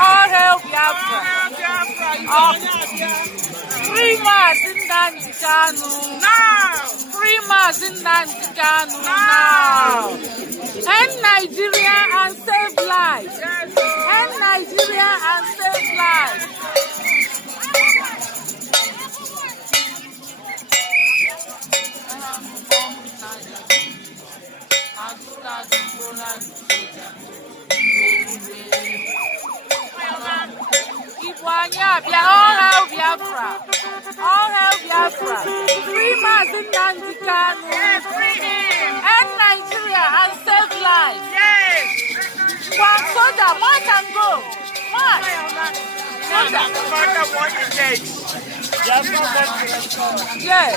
All hail Biafra. Free Mazi Nnamdi Kanu. Free Mazi Nnamdi Kanu now. End Nigeria and save lives. End Nigeria and save lives. All hail Biafra. All hail Biafra. Free Mazi Nnamdi Kanu. End Nigeria and save lives. Yes. From soldier, march and go. March. Yes.